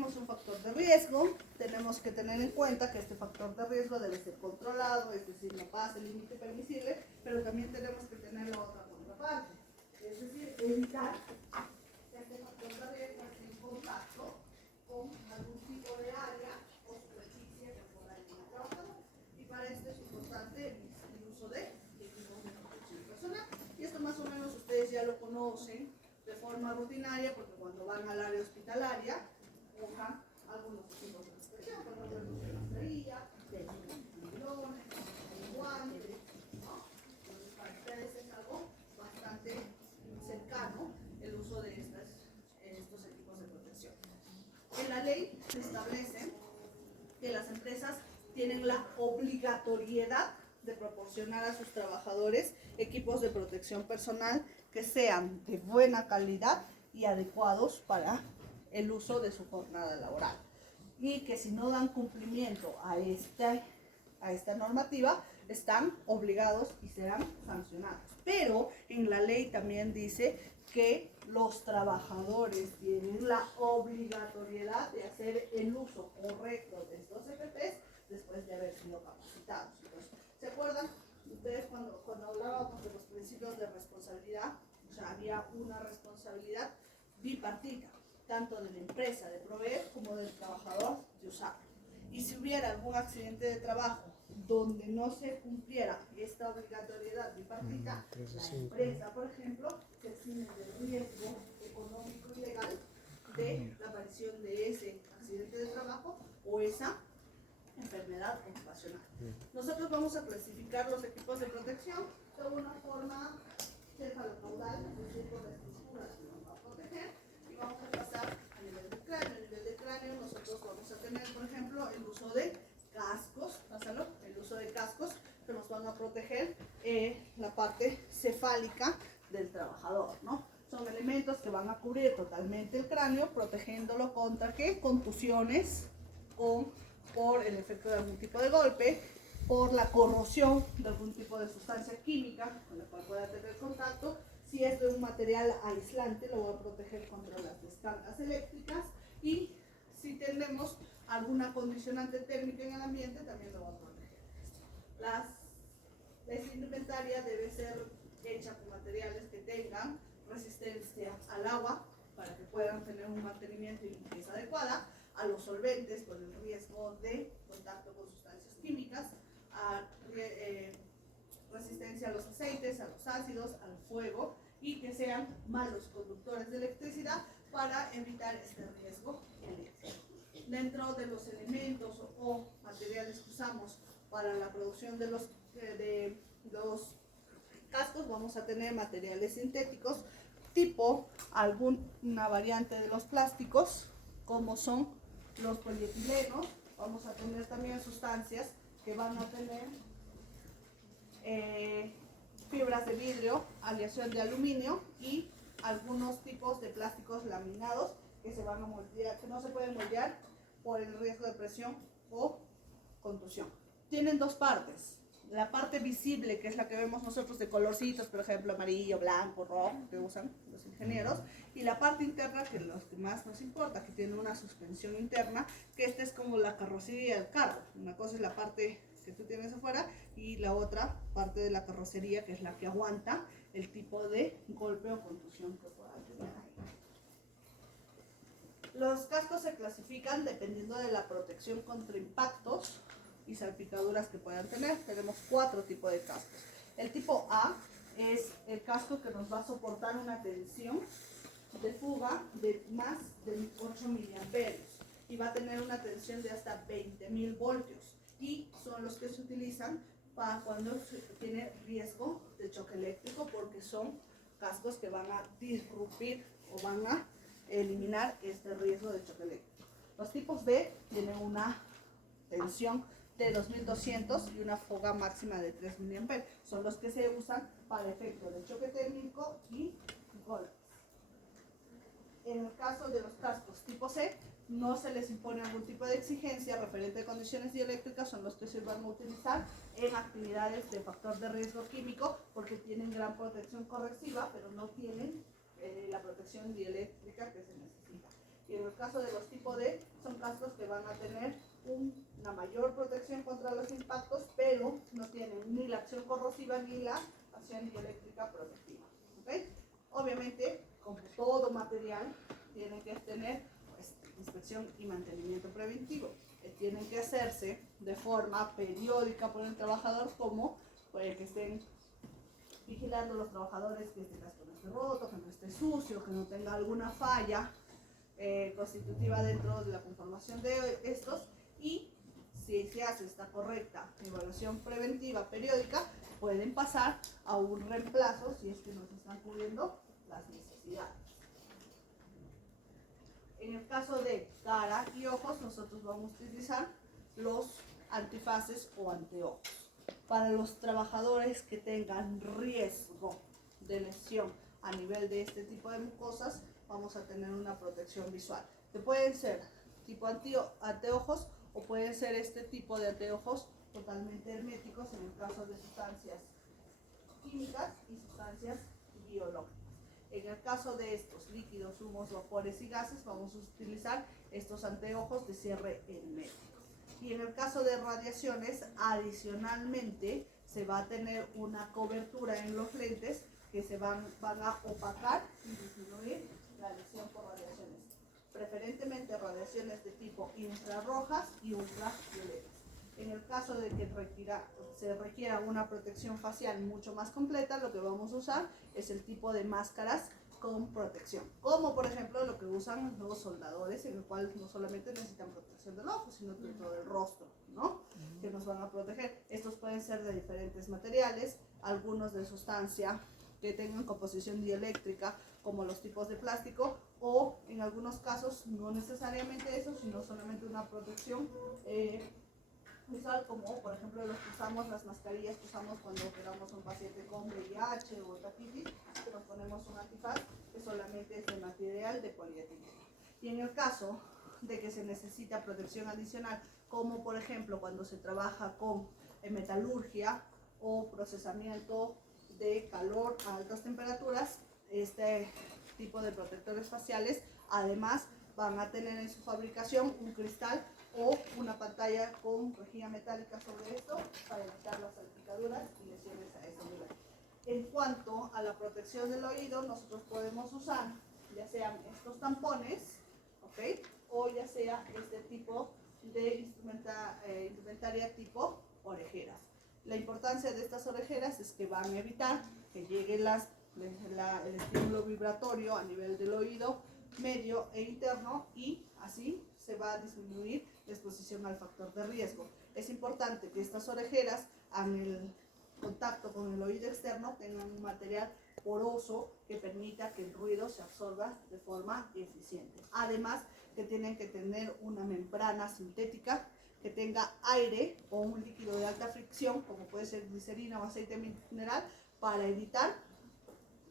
tenemos un factor de riesgo, tenemos que tener en cuenta que este factor de riesgo debe ser controlado, es decir, no pasa el límite permisible, pero también tenemos que tener la otra contraparte, es decir, evitar que este factor de riesgo esté en contacto con algún tipo de área o superficie que pueda ir al trabajador. Y para esto es importante el uso de equipos de protección personal. Y esto más o menos ustedes ya lo conocen de forma rutinaria, porque cuando van al área hospitalaria usan algunos equipos de protección, por ejemplo, el uso de mascarilla, de bilones, de guantes, ¿no? Entonces, para ustedes es algo bastante cercano el uso de estos equipos de protección. En la ley se establece que las empresas tienen la obligatoriedad de proporcionar a sus trabajadores equipos de protección personal que sean de buena calidad y adecuados para el uso de su jornada laboral. Y que si no dan cumplimiento a esta normativa, están obligados y serán sancionados. Pero en la ley también dice que los trabajadores tienen la obligatoriedad de hacer el uso correcto de estos EPPs después de haber sido capacitados. Entonces, ¿se acuerdan ustedes cuando hablábamos de los principios de responsabilidad? O sea, había una responsabilidad bipartita, tanto de la empresa de proveer como del trabajador de usarlo. Y si hubiera algún accidente de trabajo donde no se cumpliera esta obligatoriedad bipartita, la empresa, por ejemplo, se exime del riesgo económico y legal de la aparición de ese accidente de trabajo o esa enfermedad ocupacional. Nosotros vamos a clasificar los equipos de protección de una forma cefalocaudal, es decir, con la estructura que nos va a proteger, y vamos a pasar a nivel del cráneo. A nivel del cráneo nosotros vamos a tener, por ejemplo, el uso de cascos, pásalo, el uso de cascos que nos van a proteger la parte cefálica del trabajador, ¿no? Son elementos que van a cubrir totalmente el cráneo, protegiéndolo contra ¿qué? Contusiones o por el efecto de algún tipo de golpe, por la corrosión de algún tipo de sustancia química con la cual pueda tener contacto. Si es de un material aislante, lo va a proteger contra las descargas eléctricas, y si tenemos alguna condicionante térmica en el ambiente, también lo va a proteger. Esta indumentaria debe ser hecha con materiales que tengan resistencia al agua para que puedan tener un mantenimiento y limpieza adecuada, a los solventes por el riesgo de contacto con sustancias químicas, resistencia a los aceites, a los ácidos, al fuego, y que sean malos conductores de electricidad para evitar este riesgo eléctrico. Dentro de los elementos o materiales que usamos para la producción de los cascos, vamos a tener materiales sintéticos tipo alguna variante de los plásticos, como son los polietilenos. Vamos a tener también sustancias que van a tener fibras de vidrio, aleación de aluminio y algunos tipos de plásticos laminados que se van a moldear, que no se pueden moldear por el riesgo de presión o contusión. Tienen dos partes: la parte visible, que es la que vemos nosotros de colorcitos, por ejemplo amarillo, blanco, rojo, que usan los ingenieros, y la parte interna, que es lo que más nos importa, que tiene una suspensión interna, que esta es como la carrocería del carro. Una cosa es la parte que tú tienes afuera y la otra parte de la carrocería, que es la que aguanta el tipo de golpe o contusión que pueda tener ahí. Los cascos se clasifican dependiendo de la protección contra impactos y salpicaduras que puedan tener. Tenemos 4 tipos de cascos. El tipo A es el casco que nos va a soportar una tensión de fuga de más de 8 miliamperios y va a tener una tensión de hasta 20.000 voltios, y son los que se utilizan para cuando se tiene riesgo de choque eléctrico, porque son cascos que van a disrumpir o van a eliminar este riesgo de choque eléctrico. Los tipos B tienen una tensión de 2200 y una fuga máxima de 3 mA. Son los que se usan para efecto de choque térmico y golpes. En el caso de los cascos tipo C, no se les impone algún tipo de exigencia referente a condiciones dieléctricas, son los que se van a utilizar en actividades de factor de riesgo químico, porque tienen gran protección corrosiva, pero no tienen la protección dieléctrica que se necesita. Y en el caso de los tipo D, son cascos que van a tener una mayor protección contra los impactos, pero no tienen ni la acción corrosiva ni la acción dieléctrica protectiva. ¿Okay? Obviamente, como todo material, tienen que tener pues, inspección y mantenimiento preventivo, que tienen que hacerse de forma periódica por el trabajador, como pues, que estén vigilando a los trabajadores que este casco no esté roto, que no esté sucio, que no tenga alguna falla constitutiva dentro de la conformación de estos, y si se hace esta correcta evaluación preventiva periódica, pueden pasar a un reemplazo si es que nos están cubriendo las necesidades. En el caso de cara y ojos, nosotros vamos a utilizar los antifaces o anteojos. Para los trabajadores que tengan riesgo de lesión a nivel de este tipo de mucosas, vamos a tener una protección visual, que pueden ser tipo anteojos o pueden ser este tipo de anteojos totalmente herméticos en el caso de sustancias químicas y sustancias biológicas. En el caso de estos líquidos, humos, vapores y gases, vamos a utilizar estos anteojos de cierre hermético. Y en el caso de radiaciones, adicionalmente se va a tener una cobertura en los lentes que se van a opacar y disminuir la lesión por radiaciones, preferentemente radiaciones de tipo infrarrojas y ultravioletas. En el caso de que se requiera una protección facial mucho más completa, lo que vamos a usar es el tipo de máscaras con protección, como por ejemplo lo que usan los soldadores, en el cual no solamente necesitan protección del ojo, sino de todo el rostro, ¿no? Que nos van a proteger. Estos pueden ser de diferentes materiales, algunos de sustancia que tengan composición dieléctrica, como los tipos de plástico, o en algunos casos no necesariamente eso, sino solamente una protección visual, como por ejemplo los que usamos, las mascarillas que usamos cuando operamos a un paciente con VIH o hepatitis, que nos ponemos un antifaz que solamente es de material de polietileno. Y en el caso de que se necesita protección adicional, como por ejemplo cuando se trabaja con metalurgia o procesamiento de calor a altas temperaturas, este tipo de protectores faciales además van a tener en su fabricación un cristal o una pantalla con rejilla metálica sobre esto para evitar las salpicaduras y lesiones a ese nivel. En cuanto a la protección del oído, nosotros podemos usar ya sean estos tampones, ¿okay? O ya sea este tipo de indumentaria tipo orejeras. La importancia de estas orejeras es que van a evitar que llegue el estímulo vibratorio a nivel del oído medio e interno, y así se va a disminuir la exposición al factor de riesgo. Es importante que estas orejeras, en el contacto con el oído externo, tengan un material poroso que permita que el ruido se absorba de forma eficiente. Además, que tienen que tener una membrana sintética que tenga aire o un líquido de alta fricción, como puede ser glicerina o aceite mineral, para evitar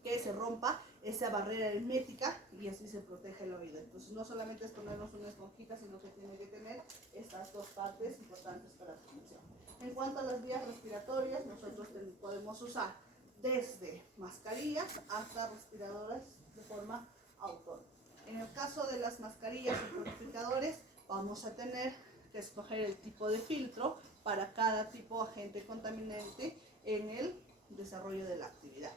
que se rompa esa barrera hermética y así se protege el oído. Entonces no solamente es ponernos una esponjita, sino que tiene que tener estas dos partes importantes para la función. En cuanto a las vías respiratorias, nosotros podemos usar desde mascarillas hasta respiradoras de forma autónoma. En el caso de las mascarillas y purificadores, vamos a tener que escoger el tipo de filtro para cada tipo de agente contaminante en el desarrollo de la actividad.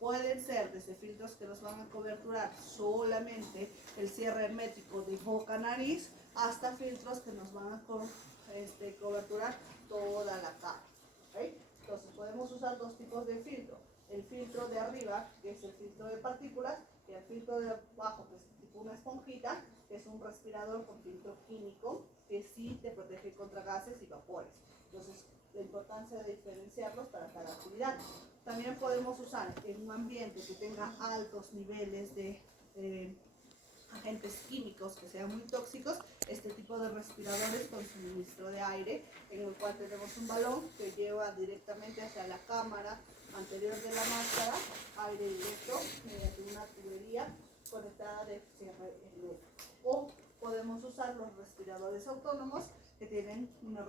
Pueden ser desde filtros que nos van a coberturar solamente el cierre hermético de boca-nariz, hasta filtros que nos van a coberturar toda la cara. ¿Okay? Entonces podemos usar dos tipos de filtro. El filtro de arriba, que es el filtro de partículas, y el filtro de abajo, que es tipo una esponjita, que es un respirador con filtro químico, que sí te protege contra gases y vapores. Entonces, la importancia de diferenciarlos para cada actividad. También podemos usar en un ambiente que tenga altos niveles de agentes químicos que sean muy tóxicos, este tipo de respiradores con suministro de aire, en el cual tenemos un balón que lleva directamente hacia la cámara anterior de la máscara, aire directo mediante una tubería conectada de cierre hermético. O podemos usar los respiradores autónomos que tienen una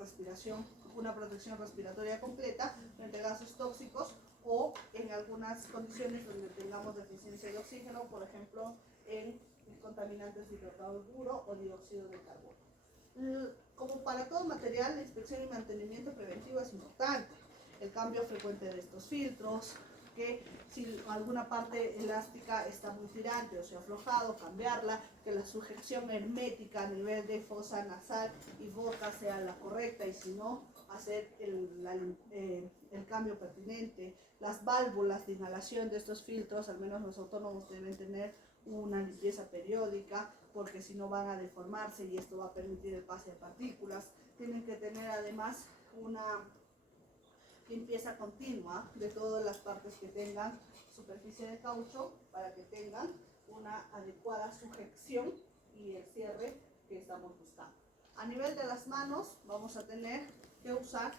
protección respiratoria completa frente a gases tóxicos, o en algunas condiciones donde tengamos deficiencia de oxígeno, por ejemplo en contaminantes de hidrocarburo o dióxido de carbono. Como para todo material, la inspección y mantenimiento preventivo es importante. El cambio frecuente de estos filtros, que si alguna parte elástica está muy tirante o se ha aflojado, cambiarla, que la sujeción hermética a nivel de fosa nasal y boca sea la correcta, y si no, hacer el cambio pertinente. Las válvulas de inhalación de estos filtros, al menos los autónomos, deben tener una limpieza periódica, porque si no van a deformarse y esto va a permitir el pase de partículas. Tienen que tener además una limpieza continua de todas las partes que tengan superficie de caucho, para que tengan una adecuada sujeción y el cierre que estamos buscando. A nivel de las manos vamos a tener que usar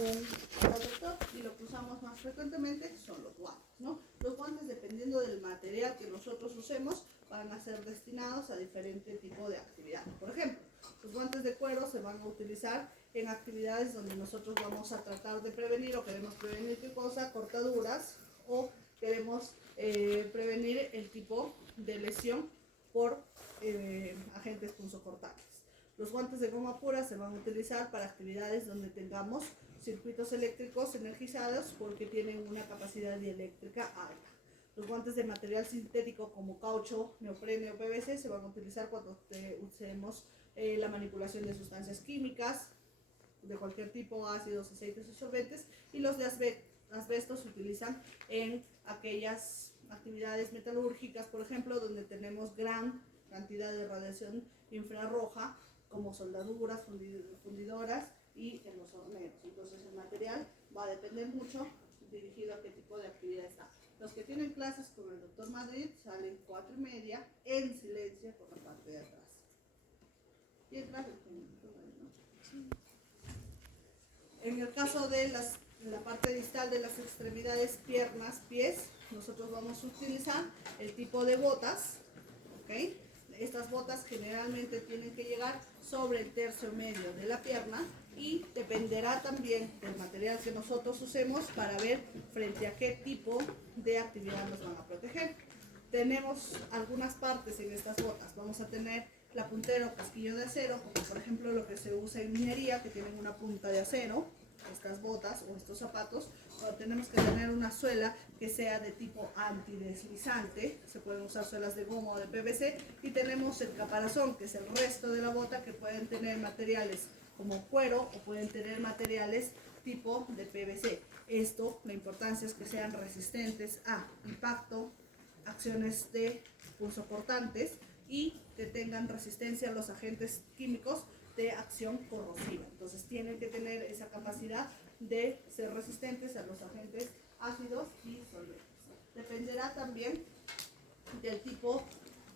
un protector, y lo que usamos más frecuentemente son los guantes, ¿no? Los guantes, dependiendo del material que nosotros usemos, van a ser destinados a diferente tipo de actividades. Por ejemplo, los guantes de cuero se van a utilizar en actividades donde nosotros vamos a tratar de prevenir, o queremos prevenir qué cosa, cortaduras, o queremos prevenir el tipo de lesión por agentes punzocortantes. Los guantes de goma pura se van a utilizar para actividades donde tengamos circuitos eléctricos energizados, porque tienen una capacidad dieléctrica alta. Los guantes de material sintético como caucho, neopreno o PVC se van a utilizar cuando usemos la manipulación de sustancias químicas de cualquier tipo, ácidos, aceites y solventes. Y los de asbesto se utilizan en aquellas actividades metalúrgicas, por ejemplo, donde tenemos gran cantidad de radiación infrarroja, como soldaduras, fundidoras y en los horneros. Entonces el material va a depender mucho dirigido a qué tipo de actividad está. Los que tienen clases con el doctor Madrid salen 4:30 en silencio por la parte de atrás. Y atrás en el caso de la parte distal de las extremidades, piernas, pies, nosotros vamos a utilizar el tipo de botas, ¿ok? Estas botas generalmente tienen que llegar sobre el tercio medio de la pierna, y dependerá también del material que nosotros usemos para ver frente a qué tipo de actividad nos van a proteger. Tenemos algunas partes en estas botas. Vamos a tener la puntera o casquillo de acero, como por ejemplo lo que se usa en minería, que tienen una punta de acero. Estas botas o estos zapatos, tenemos que tener una suela que sea de tipo antideslizante. Se pueden usar suelas de goma o de PVC. Y tenemos el caparazón, que es el resto de la bota, que pueden tener materiales como cuero o pueden tener materiales tipo de PVC. Esto, la importancia es que sean resistentes a impacto, acciones de punzocortantes, y que tengan resistencia a los agentes químicos de acción corrosiva. Entonces tienen que tener esa capacidad de ser resistentes a los agentes ácidos y solventes. Dependerá también del tipo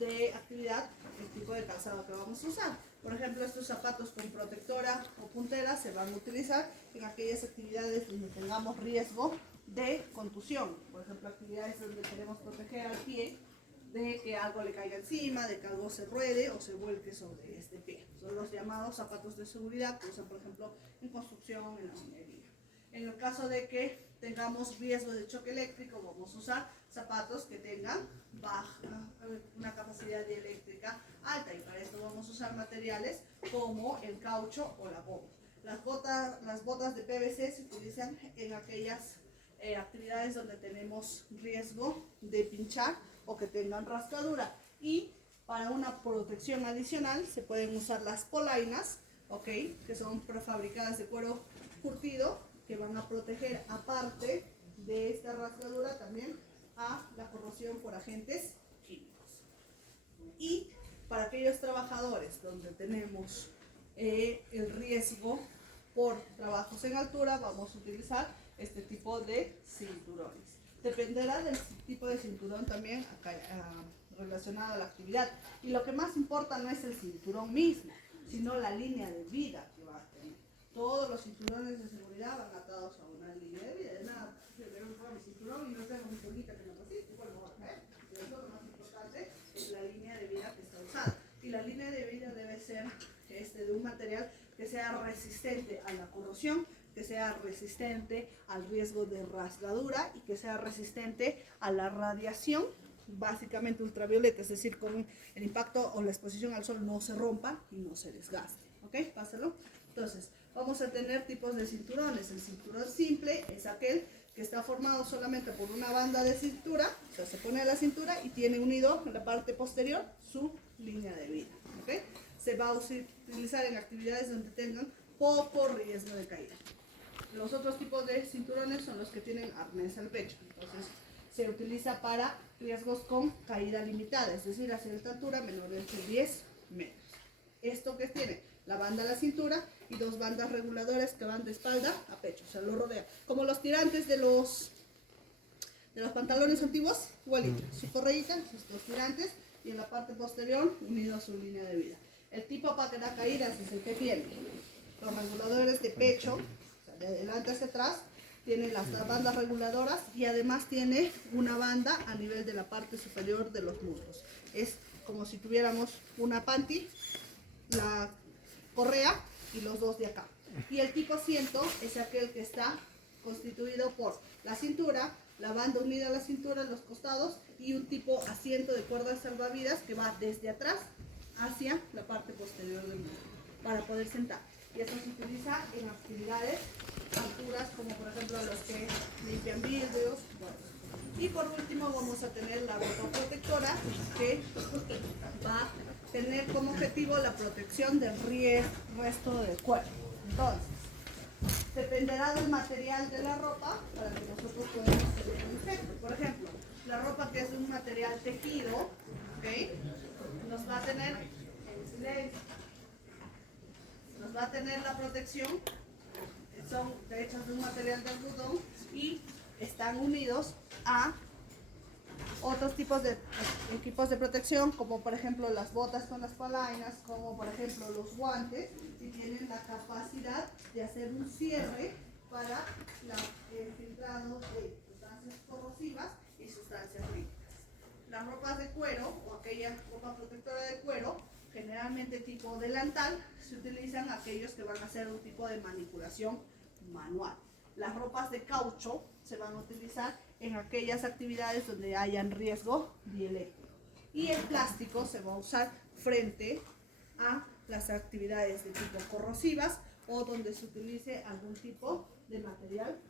de actividad, el tipo de calzado que vamos a usar. Por ejemplo, estos zapatos con protectora o puntera se van a utilizar en aquellas actividades donde tengamos riesgo de contusión. Por ejemplo, actividades donde queremos proteger al pie de que algo le caiga encima, de que algo se ruede o se vuelque sobre este pie. Son los llamados zapatos de seguridad, que usan, por ejemplo, en construcción, en la minería. En el caso de que tengamos riesgo de choque eléctrico, vamos a usar zapatos que tengan una capacidad dieléctrica alta, y para esto vamos a usar materiales como el caucho o la goma. Las botas de PVC se utilizan en aquellas actividades donde tenemos riesgo de pinchar o que tengan rasgadura. Y para una protección adicional se pueden usar las polainas, ¿okay? Que son prefabricadas de cuero curtido, que van a proteger, aparte de esta rasgadura, también a la corrosión por agentes químicos. Y para aquellos trabajadores donde tenemos el riesgo por trabajos en altura, vamos a utilizar este tipo de cinturones. Dependerá del tipo de cinturón también relacionado a la actividad. Y lo que más importa no es el cinturón mismo, sino la línea de vida que va a tener. Todos los cinturones de seguridad van atados a una línea de vida. De nada, si tenemos mi cinturón y no tengo mi colita que me resiste, igual no va a caer. Lo más importante es la línea de vida que está usada. Y la línea de vida debe ser de un material que sea resistente a la corrosión, que sea resistente al riesgo de rasgadura y que sea resistente a la radiación básicamente ultravioleta, es decir, con el impacto o la exposición al sol no se rompa y no se desgaste. ¿Ok? Pásalo. Entonces, vamos a tener tipos de cinturones. El cinturón simple es aquel que está formado solamente por una banda de cintura, o sea, se pone a la cintura y tiene unido en la parte posterior su línea de vida. ¿Ok? Se va a utilizar en actividades donde tengan poco riesgo de caída. Los otros tipos de cinturones son los que tienen arnés al pecho. Entonces, se utiliza para riesgos con caída limitada, es decir, a cierta altura menor de 10 metros. ¿Esto qué tiene? La banda a la cintura y dos bandas reguladoras que van de espalda a pecho, o sea, lo rodea. Como los tirantes de los pantalones antiguos, igualito. Su correíta, sus dos tirantes y en la parte posterior unido a su línea de vida. El tipo para las caídas es el que tiene los reguladores de pecho, o sea, de adelante hacia atrás, tiene las bandas reguladoras y además tiene una banda a nivel de la parte superior de los muslos. Es como si tuviéramos una panty, la correa y los dos de acá. Y el tipo asiento es aquel que está constituido por la cintura, la banda unida a la cintura en los costados y un tipo asiento de cuerdas salvavidas que va desde atrás hacia la parte posterior del muslo para poder sentar. Y esto se utiliza en actividades alturas como por ejemplo los que limpian vidrios. Bueno. Y por último vamos a tener la ropa protectora que va a tener como objetivo la protección del resto del cuerpo. Entonces, dependerá del material de la ropa para que nosotros podamos tener un efecto. Por ejemplo, la ropa que es de un material tejido, ¿okay? Nos va a tener en silencio. Nos va a tener la protección, son hechas de un material de algodón y están unidos a otros tipos de equipos de protección, como por ejemplo las botas con las polainas, como por ejemplo los guantes, y tienen la capacidad de hacer un cierre para el filtrado de sustancias corrosivas y sustancias críticas. Las ropas de cuero o aquella ropa protectora de cuero, generalmente tipo delantal, se utilizan aquellos que van a hacer un tipo de manipulación manual. Las ropas de caucho se van a utilizar en aquellas actividades donde hayan riesgo dieléctrico. Y el plástico se va a usar frente a las actividades de tipo corrosivas o donde se utilice algún tipo de material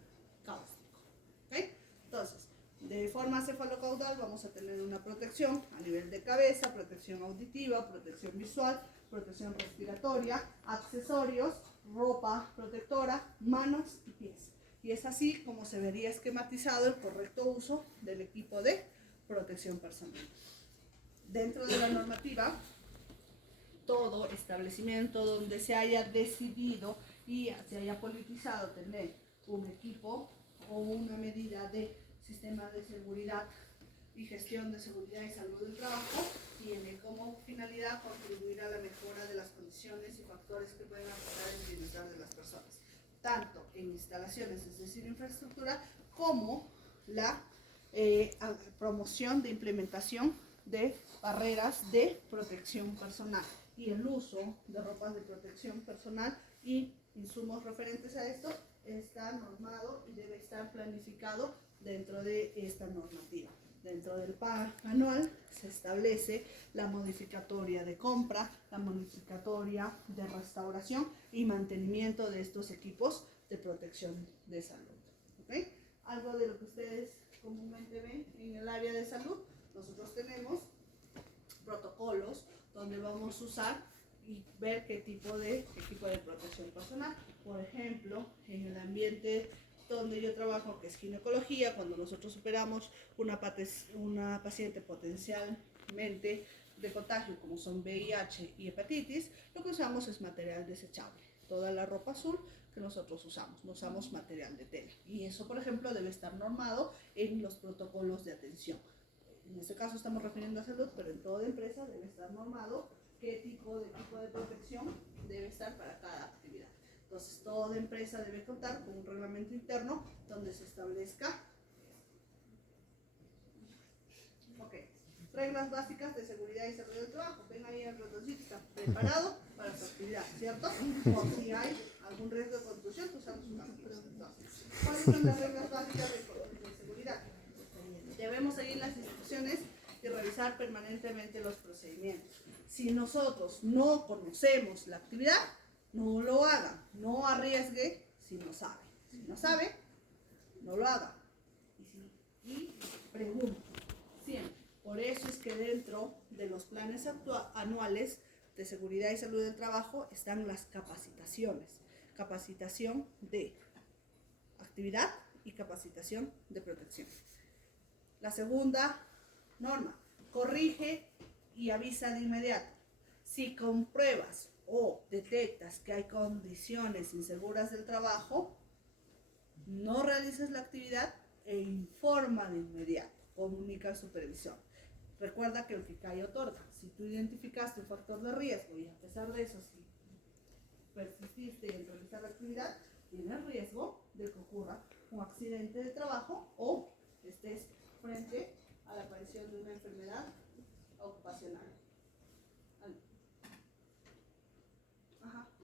cáustico. ¿Okay? Entonces, de forma cefalocaudal vamos a tener una protección a nivel de cabeza, protección auditiva, protección visual, protección respiratoria, accesorios, ropa protectora, manos y pies. Y es así como se vería esquematizado el correcto uso del equipo de protección personal. Dentro de la normativa, todo establecimiento donde se haya decidido y se haya politizado tener un equipo o una medida de sistema de seguridad y gestión de seguridad y salud del trabajo tiene como finalidad contribuir a la mejora de las condiciones y factores que pueden afectar el bienestar de las personas, tanto en instalaciones, es decir, infraestructura, como la promoción de implementación de barreras de protección personal y el uso de ropas de protección personal y insumos referentes a esto está normado y debe estar planificado dentro de esta normativa. Dentro del plan anual se establece la modificatoria de compra, la modificatoria de restauración y mantenimiento de estos equipos de protección de salud. ¿Okay? Algo de lo que ustedes comúnmente ven en el área de salud, nosotros tenemos protocolos donde vamos a usar y ver qué tipo de equipo de protección personal. Por ejemplo, en el ambiente donde yo trabajo, que es ginecología, cuando nosotros operamos una paciente potencialmente de contagio, como son VIH y hepatitis, lo que usamos es material desechable. Toda la ropa azul que nosotros usamos, no usamos material de tela. Y eso, por ejemplo, debe estar normado en los protocolos de atención. En este caso estamos refiriendo a salud, pero en toda empresa debe estar normado qué tipo de protección debe estar para cada actividad. Entonces, toda empresa debe contar con un reglamento interno donde se establezca. Ok, reglas básicas de seguridad y salud del trabajo. Ven ahí el ratoncito, está preparado para su actividad, ¿cierto? Por si hay algún riesgo de contusión, usamos un casquillo. ¿Cuáles son las reglas básicas de seguridad? Debemos seguir las instrucciones permanentemente los procedimientos. Si nosotros no conocemos la actividad, no lo haga, no arriesgue si no sabe. Si no sabe, no lo haga. Y pregunte, siempre. Por eso es que dentro de los planes anuales de seguridad y salud del trabajo están las capacitaciones. Capacitación de actividad y capacitación de protección. La segunda norma, corrige y avisa de inmediato. Si compruebas o detectas que hay condiciones inseguras del trabajo, no realices la actividad e informa de inmediato, comunica al supervisor. Recuerda que el que cae otorga. Si tú identificaste un factor de riesgo y a pesar de eso, si persististe en realizar la actividad, tienes riesgo de que ocurra un accidente de trabajo o estés frente a la aparición de una enfermedad ocupacional.